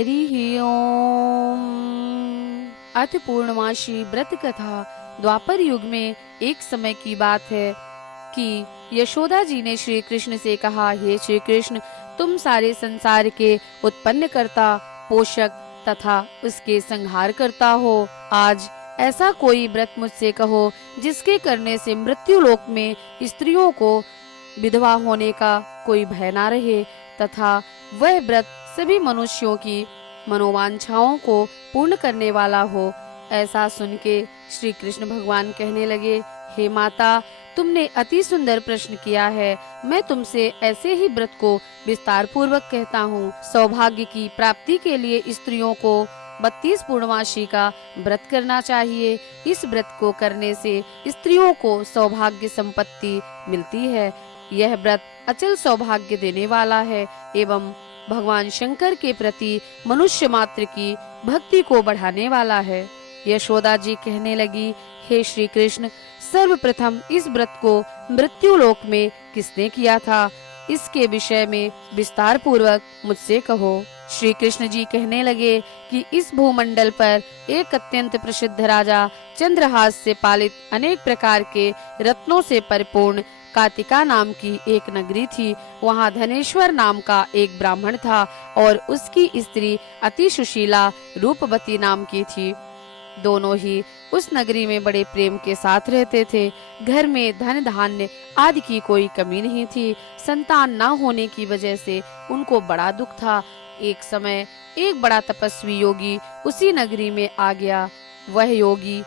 हरि ओम। अथ पूर्णमासी व्रत कथा। द्वापर युग में एक समय की बात है कि यशोदा जी ने श्री कृष्ण से कहा, हे श्री कृष्ण, तुम सारे संसार के उत्पन्न करता, पोषक तथा उसके संहार करता हो। आज ऐसा कोई व्रत मुझसे कहो जिसके करने से मृत्यु लोक में स्त्रियों को विधवा होने का कोई भय ना रहे तथा वह व्रत सभी मनुष्यों की मनोवांछाओं को पूर्ण करने वाला हो। ऐसा सुन के श्री कृष्ण भगवान कहने लगे, हे माता, तुमने अति सुंदर प्रश्न किया है। मैं तुमसे ऐसे ही व्रत को विस्तार पूर्वक कहता हूँ। सौभाग्य की प्राप्ति के लिए स्त्रियों को 32 पूर्णमासी का व्रत करना चाहिए। इस व्रत को करने से स्त्रियों को सौभाग्य संपत्ति मिलती है। यह व्रत अचल सौभाग्य देने वाला है एवं भगवान शंकर के प्रति मनुष्य मात्र की भक्ति को बढ़ाने वाला है। यशोदा जी कहने लगी, हे श्री कृष्ण, सर्वप्रथम इस व्रत को मृत्यु लोक में किसने किया था, इसके विषय में विस्तार पूर्वक मुझसे कहो। श्री कृष्ण जी कहने लगे कि इस भूमंडल पर एक अत्यंत प्रसिद्ध राजा चंद्रहास से पालित अनेक प्रकार के रत्नों से परिपूर्ण कातिका नाम की एक नगरी थी। वहाँ धनेश्वर नाम का एक ब्राह्मण था और उसकी स्त्री अति सुशीला रूपवती नाम की थी। दोनों ही उस नगरी में बड़े प्रेम के साथ रहते थे। घर में धन धान्य आदि की कोई कमी नहीं थी। संतान न होने की वजह से उनको बड़ा दुख था। एक समय एक बड़ा तपस्वी योगी उसी नगरी में आ गया। वह योगी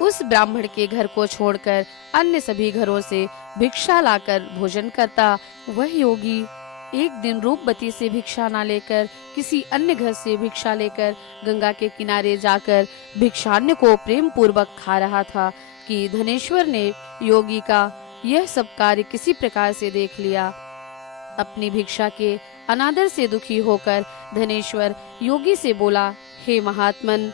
उस ब्राह्मण के घर को छोड़कर अन्य सभी घरों से भिक्षा लाकर भोजन करता। वह योगी एक दिन रूपवती से भिक्षा न लेकर किसी अन्य घर से भिक्षा लेकर गंगा के किनारे जाकर भिक्षान्न को प्रेम पूर्वक खा रहा था कि धनेश्वर ने योगी का यह सब कार्य किसी प्रकार से देख लिया। अपनी भिक्षा के अनादर से दुखी होकर धनेश्वर योगी से बोला, हे महात्मन,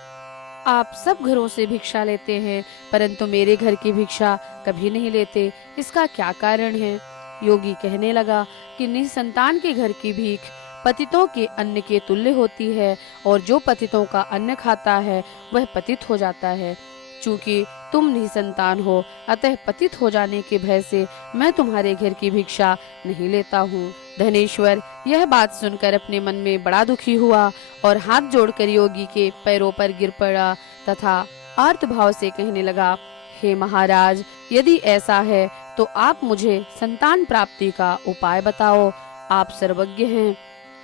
आप सब घरों से भिक्षा लेते हैं परंतु मेरे घर की भिक्षा कभी नहीं लेते, इसका क्या कारण है? योगी कहने लगा कि निसंतान के घर की भीख पतितों के अन्न के तुल्य होती है और जो पतितों का अन्न खाता है वह पतित हो जाता है। चूंकि तुम निसंतान हो, अतः पतित हो जाने के भय से मैं तुम्हारे घर की भिक्षा नहीं लेता हूँ। धनेश्वर यह बात सुनकर अपने मन में बड़ा दुखी हुआ और हाथ जोड़कर योगी के पैरों पर गिर पड़ा तथा आर्त भाव से कहने लगा, हे महाराज, यदि ऐसा है तो आप मुझे संतान प्राप्ति का उपाय बताओ। आप सर्वज्ञ हैं,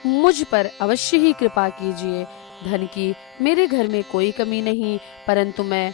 मुझ पर अवश्य ही कृपा कीजिए। धन की मेरे घर में कोई कमी नहीं, परंतु मैं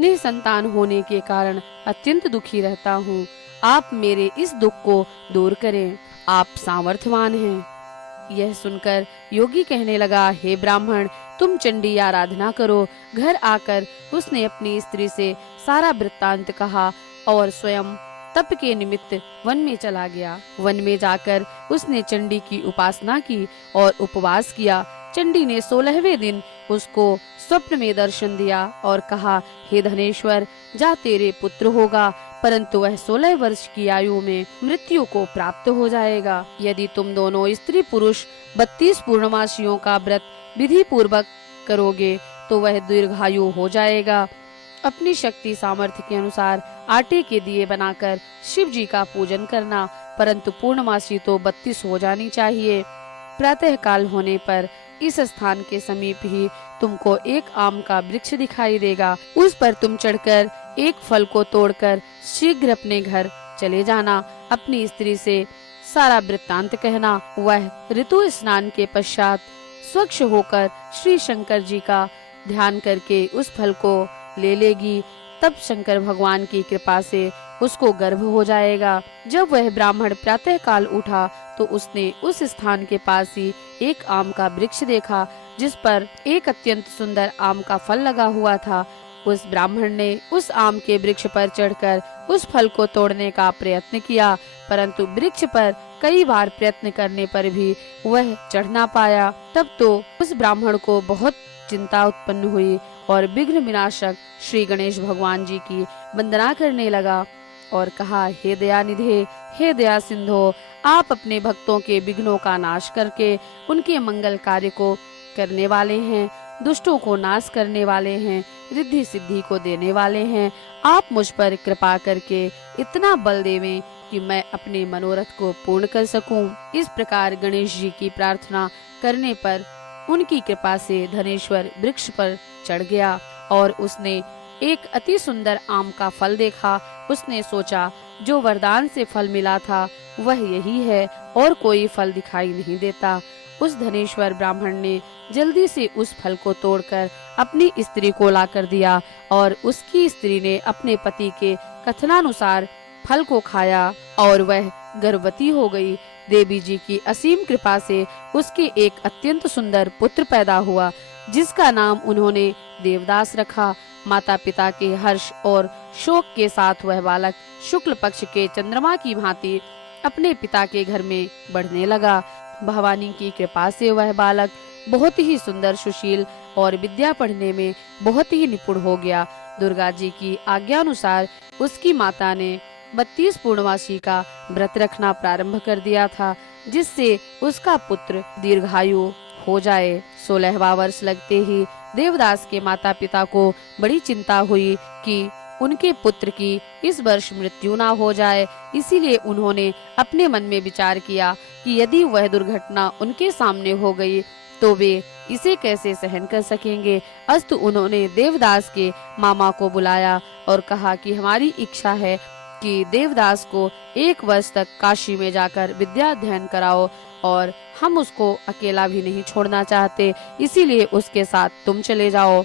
निसंतान होने के कारण अत्यंत दुखी रहता हूँ। आप मेरे इस दुख को दूर करें, आप सामर्थ्यवान हैं। यह सुनकर योगी कहने लगा, हे ब्राह्मण, तुम चंडी आराधना करो। घर आकर उसने अपनी स्त्री से सारा वृत्तांत कहा और स्वयं तप के निमित्त वन में चला गया। वन में जाकर उसने चंडी की उपासना की और उपवास किया। चंडी ने 16वें दिन उसको स्वप्न में दर्शन दिया और कहा, हे धनेश्वर, जा तेरे पुत्र होगा, परंतु वह 16 वर्ष की आयु में मृत्यु को प्राप्त हो जाएगा। यदि तुम दोनों स्त्री पुरुष 32 पूर्णमासियों का व्रत विधि पूर्वक करोगे तो वह दीर्घायु हो जाएगा। अपनी शक्ति सामर्थ्य के अनुसार आटे के दिए बनाकर शिव जी का पूजन करना, परंतु पूर्णमासी तो 32 हो जानी चाहिए। प्रातः काल होने पर इस स्थान के समीप ही तुमको एक आम का वृक्ष दिखाई देगा। उस पर तुम चढ़कर एक फल को तोड़कर शीघ्र अपने घर चले जाना। अपनी स्त्री से सारा वृत्तांत कहना। वह ऋतु स्नान के पश्चात स्वच्छ होकर श्री शंकर जी का ध्यान करके उस फल को ले लेगी। तब शंकर भगवान की कृपा से उसको गर्भ हो जाएगा। जब वह ब्राह्मण प्रातः काल उठा तो उसने उस स्थान के पास ही एक आम का वृक्ष देखा जिस पर एक अत्यंत सुंदर आम का फल लगा हुआ था। उस ब्राह्मण ने उस आम के वृक्ष पर चढ़कर उस फल को तोड़ने का प्रयत्न किया, परंतु वृक्ष पर कई बार प्रयत्न करने पर भी वह चढ़ ना पाया। तब तो उस ब्राह्मण को बहुत चिंता उत्पन्न हुई और विघ्न विनाशक श्री गणेश भगवान जी की वंदना करने लगा और कहा, हे दयानिधे, हे दया सिंधो, आप अपने भक्तों के विघ्नों का नाश करके उनके मंगल कार्य को करने वाले हैं, दुष्टों को नाश करने वाले हैं, रिद्धि सिद्धि को देने वाले हैं। आप मुझ पर कृपा करके इतना बल देवें कि मैं अपने मनोरथ को पूर्ण कर सकूं। इस प्रकार गणेश जी की प्रार्थना करने पर उनकी कृपा से धनेश्वर वृक्ष पर चढ़ गया और उसने एक अति सुंदर आम का फल देखा। उसने सोचा जो वरदान से फल मिला था वह यही है और कोई फल दिखाई नहीं देता। उस धनेश्वर ब्राह्मण ने जल्दी से उस फल को तोड़कर अपनी स्त्री को लाकर दिया और उसकी स्त्री ने अपने पति के कथनानुसार फल को खाया और वह गर्भवती हो गई। देवी जी की असीम कृपा से उसके एक अत्यंत सुंदर पुत्र पैदा हुआ, जिसका नाम उन्होंने देवदास रखा। माता पिता के हर्ष और शोक के साथ वह बालक शुक्ल पक्ष के चंद्रमा की भांति अपने पिता के घर में बढ़ने लगा। भवानी की कृपा से वह बालक बहुत ही सुंदर, सुशील और विद्या पढ़ने में बहुत ही निपुण हो गया। दुर्गा जी की आज्ञा अनुसार उसकी माता ने 32 पूर्णमासी का व्रत रखना प्रारंभ कर दिया था, जिससे उसका पुत्र दीर्घायु हो जाए। 16वां वर्ष लगते ही देवदास के माता पिता को बड़ी चिंता हुई कि उनके पुत्र की इस वर्ष मृत्यु ना हो जाए। इसीलिए उन्होंने अपने मन में विचार किया कि यदि वह दुर्घटना उनके सामने हो गई तो वे इसे कैसे सहन कर सकेंगे। अस्तु उन्होंने देवदास के मामा को बुलाया और कहा कि हमारी इच्छा है कि देवदास को 1 वर्ष तक काशी में जाकर विद्या अध्ययन कराओ और हम उसको अकेला भी नहीं छोड़ना चाहते, इसीलिए उसके साथ तुम चले जाओ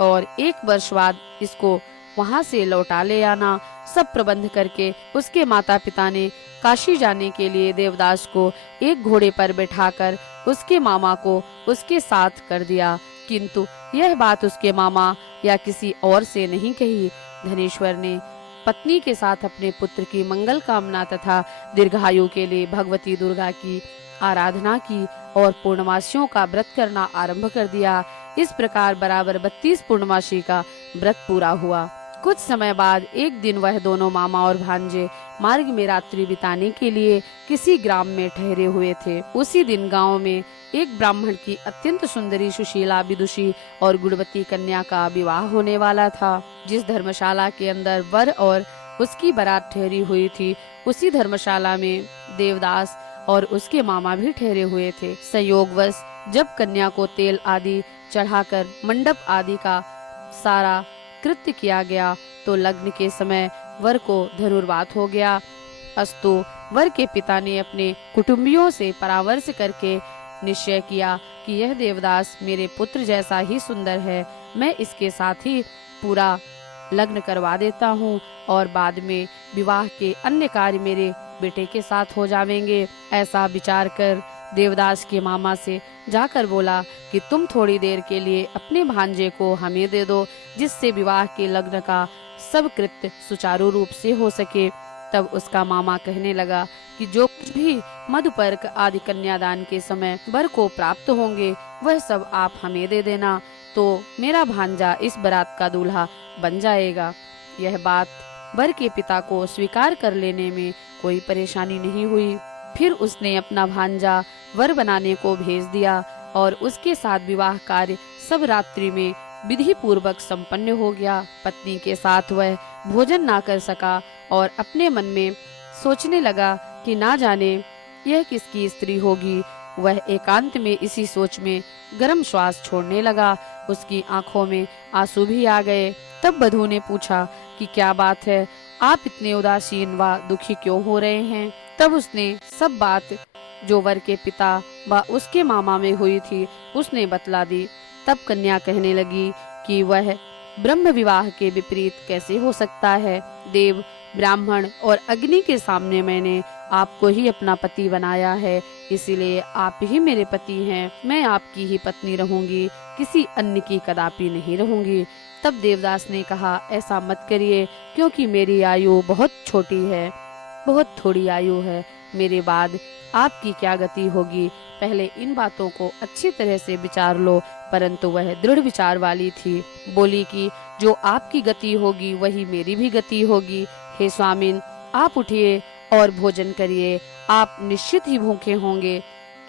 और 1 वर्ष बाद इसको वहां से लौटा ले आना। सब प्रबंध करके उसके माता पिता ने काशी जाने के लिए देवदास को एक घोड़े पर बैठाकर उसके मामा को उसके साथ कर दिया, किंतु यह बात उसके मामा या किसी और से नहीं कही। धनेश्वर ने पत्नी के साथ अपने पुत्र की मंगल कामना तथा दीर्घायु के लिए भगवती दुर्गा की आराधना की और पूर्णमासियों का व्रत करना आरंभ कर दिया। इस प्रकार बराबर 32 पूर्णमासी का व्रत पूरा हुआ। कुछ समय बाद एक दिन वह दोनों मामा और भांजे मार्ग में रात्रि बिताने के लिए किसी ग्राम में ठहरे हुए थे। उसी दिन गांव में एक ब्राह्मण की अत्यंत सुंदरी, सुशीला, विदुषी और गुणवती कन्या का विवाह होने वाला था। जिस धर्मशाला के अंदर वर और उसकी बारात ठहरी हुई थी, उसी धर्मशाला में देवदास और उसके मामा भी ठहरे हुए थे। संयोगवश जब कन्या को तेल आदि चढ़ाकर मंडप आदि का सारा कृत्य किया गया तो लग्न के समय वर को धनुर्वात हो गया। अस्तु वर के पिता ने अपने कुटुंबियों से परामर्श करके निश्चय किया कि यह देवदास मेरे पुत्र जैसा ही सुंदर है, मैं इसके साथ ही पूरा लग्न करवा देता हूँ और बाद में विवाह के अन्य कार्य मेरे बेटे के साथ हो जाएंगे। ऐसा विचार कर देवदास के मामा से जाकर बोला कि तुम थोड़ी देर के लिए अपने भांजे को हमें दे दो, जिससे विवाह के लग्न का सब कृत्य सुचारू रूप से हो सके। तब उसका मामा कहने लगा कि जो कुछ भी मधुपर्क आदि कन्यादान के समय वर को प्राप्त होंगे वह सब आप हमें दे देना, तो मेरा भांजा इस बारात का दूल्हा बन जाएगा। यह बात वर के पिता को स्वीकार कर लेने में कोई परेशानी नहीं हुई। फिर उसने अपना भांजा वर बनाने को भेज दिया और उसके साथ विवाह कार्य सब रात्रि में विधि पूर्वक संपन्न हो गया। पत्नी के साथ वह भोजन ना कर सका और अपने मन में सोचने लगा कि ना जाने यह किसकी स्त्री होगी। वह एकांत में इसी सोच में गर्म श्वास छोड़ने लगा। उसकी आंखों में आंसू भी आ गए। तब बधू ने पूछा कि क्या बात है, आप इतने उदासीन व दुखी क्यों हो रहे हैं। तब उसने सब बात जो वर के पिता व उसके मामा में हुई थी उसने बतला दी। तब कन्या कहने लगी कि वह ब्रह्म विवाह के विपरीत कैसे हो सकता है। देव, ब्राह्मण और अग्नि के सामने मैंने आपको ही अपना पति बनाया है, इसीलिए आप ही मेरे पति हैं। मैं आपकी ही पत्नी रहूंगी, किसी अन्य की कदापि नहीं रहूंगी। तब देवदास ने कहा, ऐसा मत करिए, क्योंकि मेरी आयु बहुत छोटी है, बहुत थोड़ी आयु है। मेरे बाद आपकी क्या गति होगी, पहले इन बातों को अच्छी तरह से विचार लो। परंतु वह दृढ़ विचार वाली थी। बोली कि जो आपकी गति होगी वही मेरी भी गति होगी। हे स्वामिन, आप उठिए और भोजन करिए, आप निश्चित ही भूखे होंगे।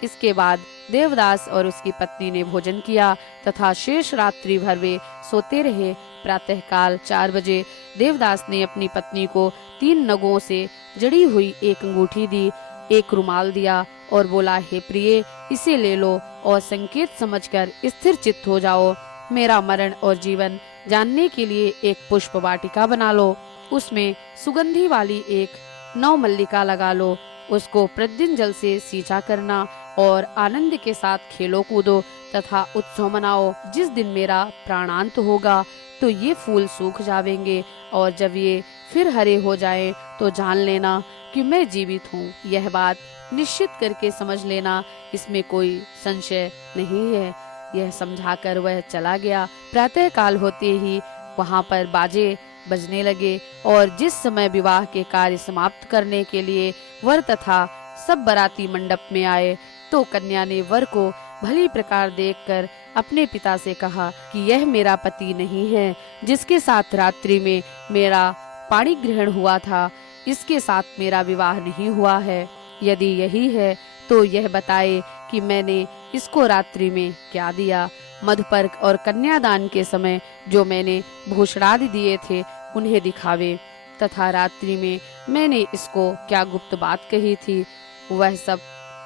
इसके बाद देवदास और उसकी पत्नी ने भोजन किया तथा शेष रात्रि भर वे सोते रहे। प्रातःकाल 4 बजे देवदास ने अपनी पत्नी को 3 नगों से जड़ी हुई एक अंगूठी दी, एक रुमाल दिया और बोला, हे प्रिय, इसे ले लो और संकेत समझकर स्थिर चित्त हो जाओ। मेरा मरण और जीवन जानने के लिए एक पुष्प वाटिका बना लो, उसमें सुगंधी वाली एक नवमल्लिका लगा लो, उसको प्रतिदिन जल से सींचा करना और आनंद के साथ खेलो कूदो तथा उत्सव मनाओ। जिस दिन मेरा प्राणांत होगा तो ये फूल सूख जावेंगे और जब ये फिर हरे हो जाएं तो जान लेना कि मैं जीवित हूँ। यह बात निश्चित करके समझ लेना, इसमें कोई संशय नहीं है। यह समझाकर वह चला गया। प्रातः काल होते ही वहाँ पर बाजे बजने लगे और जिस समय विवाह के कार्य समाप्त करने के लिए वर तथा सब बाराती मंडप में आए तो कन्या ने वर को भली प्रकार देखकर अपने पिता से कहा कि यह मेरा पति नहीं है, जिसके साथ रात्रि में मेरा पाणी ग्रहण हुआ था, इसके साथ मेरा विवाह नहीं हुआ है। यदि यही है तो यह बताए कि मैंने इसको रात्रि में क्या दिया। मधुपर्क और कन्यादान के समय जो मैंने भूषणादि दिए थे उन्हें दिखावे तथा रात्रि में मैंने इसको क्या गुप्त बात कही थी वह सब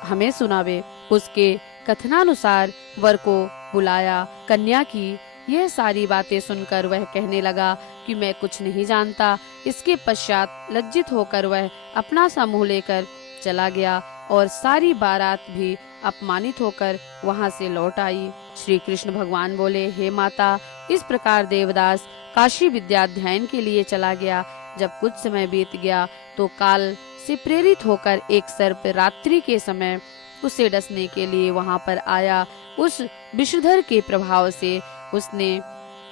हमें सुनावे। उसके कथनानुसार वर को बुलाया। कन्या की यह सारी बातें सुनकर वह कहने लगा कि मैं कुछ नहीं जानता। इसके पश्चात लज्जित होकर वह अपना सा मुंह लेकर चला गया और सारी बारात भी अपमानित होकर वहां से लौट आई। श्री कृष्ण भगवान बोले, हे माता, इस प्रकार देवदास काशी विद्याध्ययन के लिए चला गया। जब कुछ समय बीत गया तो काल से प्रेरित होकर एक सर्प रात्रि के समय उसे डसने के लिए वहां पर आया। उस विषधर के प्रभाव से उसने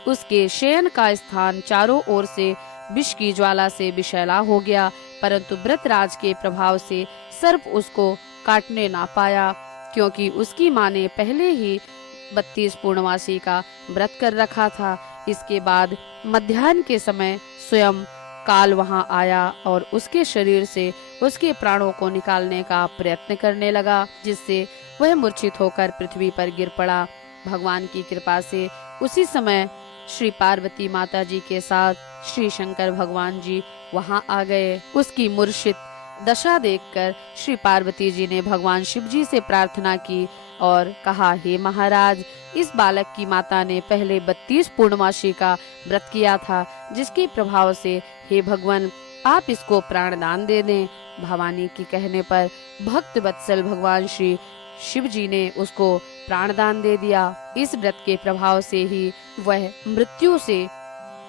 उसके शयन का स्थान चारों ओर से विष की ज्वाला से विषैला हो गया, परंतु व्रतराज के प्रभाव से सर्प उसको काटने ना पाया, क्योंकि उसकी माँ ने पहले ही 32 पूर्णमासी का व्रत कर रखा था। इसके बाद मध्याह्न के समय स्वयं काल वहां आया और उसके शरीर से उसके प्राणों को निकालने का प्रयत्न करने लगा, जिससे वह मूर्छित होकर पृथ्वी पर गिर पड़ा। भगवान की कृपा से उसी समय श्री पार्वती माता जी के साथ श्री शंकर भगवान जी वहां आ गए। उसकी मूर्छित दशा देखकर श्री पार्वती जी ने भगवान शिव जी से प्रार्थना की और कहा, हे महाराज, इस बालक की माता ने पहले 32 पूर्णमासी का व्रत किया था, जिसके प्रभाव से हे भगवान आप इसको प्राणदान दे दें। भवानी की कहने पर भक्त वत्सल भगवान श्री शिव जी ने उसको प्राणदान दे दिया। इस व्रत के प्रभाव से ही वह मृत्यु से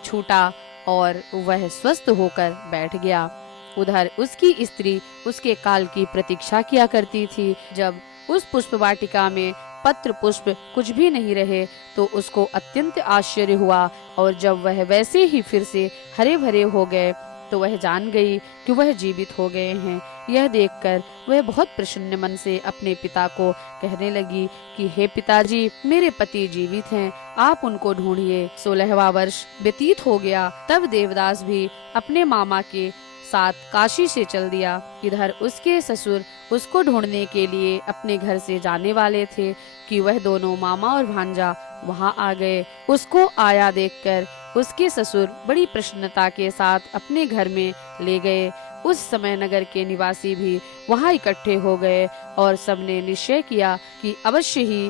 छूटा और वह स्वस्थ होकर बैठ गया। उधर उसकी स्त्री उसके काल की प्रतीक्षा किया करती थी। जब उस पुष्प वाटिका में पत्र पुष्प कुछ भी नहीं रहे तो उसको अत्यंत आश्चर्य हुआ, और जब वह वैसे ही फिर से हरे भरे हो गए तो वह जान गई कि वह जीवित हो गए हैं। यह देखकर वह बहुत प्रसन्न मन से अपने पिता को कहने लगी कि हे पिताजी, मेरे पति जीवित हैं, आप उनको ढूंढिए। 16वां वर्ष व्यतीत हो गया। तब देवदास भी अपने मामा के साथ काशी से चल दिया। इधर उसके ससुर उसको ढूंढने के लिए अपने घर से जाने वाले थे कि वह दोनों मामा और भांजा वहां आ गए। उसको आया देखकर उसके ससुर बड़ी प्रसन्नता के साथ अपने घर में ले गए। उस समय नगर के निवासी भी वहां इकट्ठे हो गए और सबने निश्चय किया कि अवश्य ही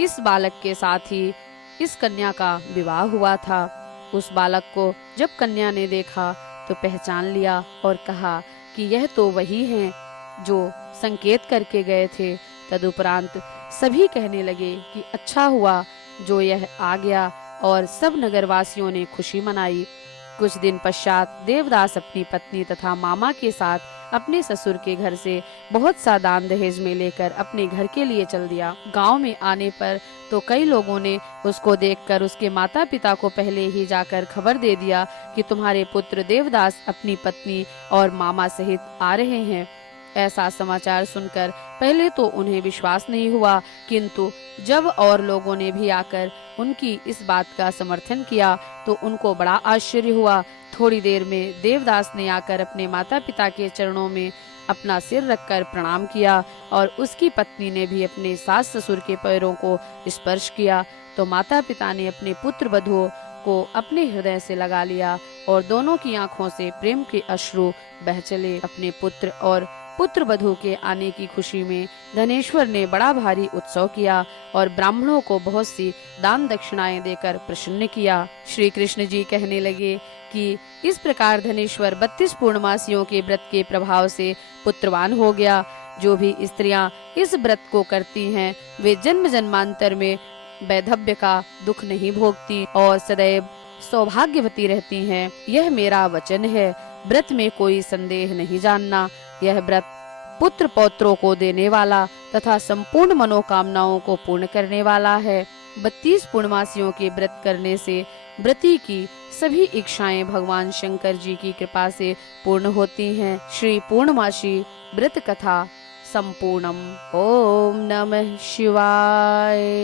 इस बालक के साथ ही इस कन्या का विवाह हुआ था। उस बालक को जब कन्या ने देखा तो पहचान लिया और कहा कि यह तो वही हैं जो संकेत करके गए थे। तदुपरांत सभी कहने लगे कि अच्छा हुआ जो यह आ गया, और सब नगरवासियों ने खुशी मनाई। कुछ दिन पश्चात देवदास अपनी पत्नी तथा मामा के साथ अपने ससुर के घर से बहुत सा दान दहेज में लेकर अपने घर के लिए चल दिया। गांव में आने पर तो कई लोगों ने उसको देखकर उसके माता पिता को पहले ही जाकर खबर दे दिया कि तुम्हारे पुत्र देवदास अपनी पत्नी और मामा सहित आ रहे हैं। ऐसा समाचार सुनकर पहले तो उन्हें विश्वास नहीं हुआ, किंतु जब और लोगों ने भी आकर उनकी इस बात का समर्थन किया तो उनको बड़ा आश्चर्य हुआ। थोड़ी देर में देवदास ने आकर अपने माता पिता के चरणों में अपना सिर रखकर प्रणाम किया और उसकी पत्नी ने भी अपने सास ससुर के पैरों को स्पर्श किया। तो माता पिता ने अपने पुत्र वधुओं को अपने हृदय से लगा लिया और दोनों की आंखों से प्रेम के अश्रु बह चले। अपने पुत्र और पुत्र वधू के आने की खुशी में धनेश्वर ने बड़ा भारी उत्सव किया और ब्राह्मणों को बहुत सी दान दक्षिणाएं देकर प्रसन्न किया। श्री कृष्ण जी कहने लगे कि इस प्रकार धनेश्वर 32 पूर्णमासियों के व्रत के प्रभाव से पुत्रवान हो गया। जो भी स्त्रियां इस व्रत को करती हैं वे जन्म जन्मांतर में वैधव्य का दुख नहीं भोगती और सदैव सौभाग्यवती रहती हैं। यह मेरा वचन है। व्रत में कोई संदेह नहीं जानना। यह व्रत पुत्र पौत्रों को देने वाला तथा संपूर्ण मनोकामनाओं को पूर्ण करने वाला है। 32 पूर्णमासियों के व्रत करने से व्रती की सभी इच्छाएं भगवान शंकर जी की कृपा से पूर्ण होती हैं। श्री पूर्णमासी व्रत कथा संपूर्णम। ओम नमः शिवाय।